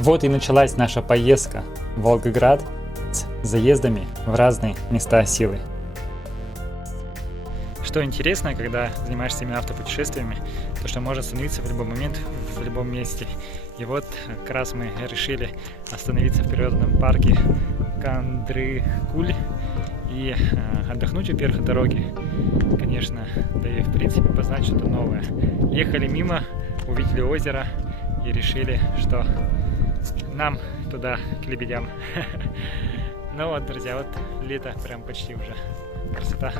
Вот и началась наша поездка в Волгоград с заездами в разные места силы. Что интересно, когда занимаешься именно автопутешествиями, то что можно остановиться в любой момент, в любом месте. И вот как раз мы решили остановиться в природном парке Кандрыкуль и отдохнуть, во-первых, от дороги, конечно, да и в принципе познать что-то новое. Ехали мимо, увидели озеро и решили, что нам туда, к лебедям. Ну вот, друзья, вот лето прям почти уже. Красота.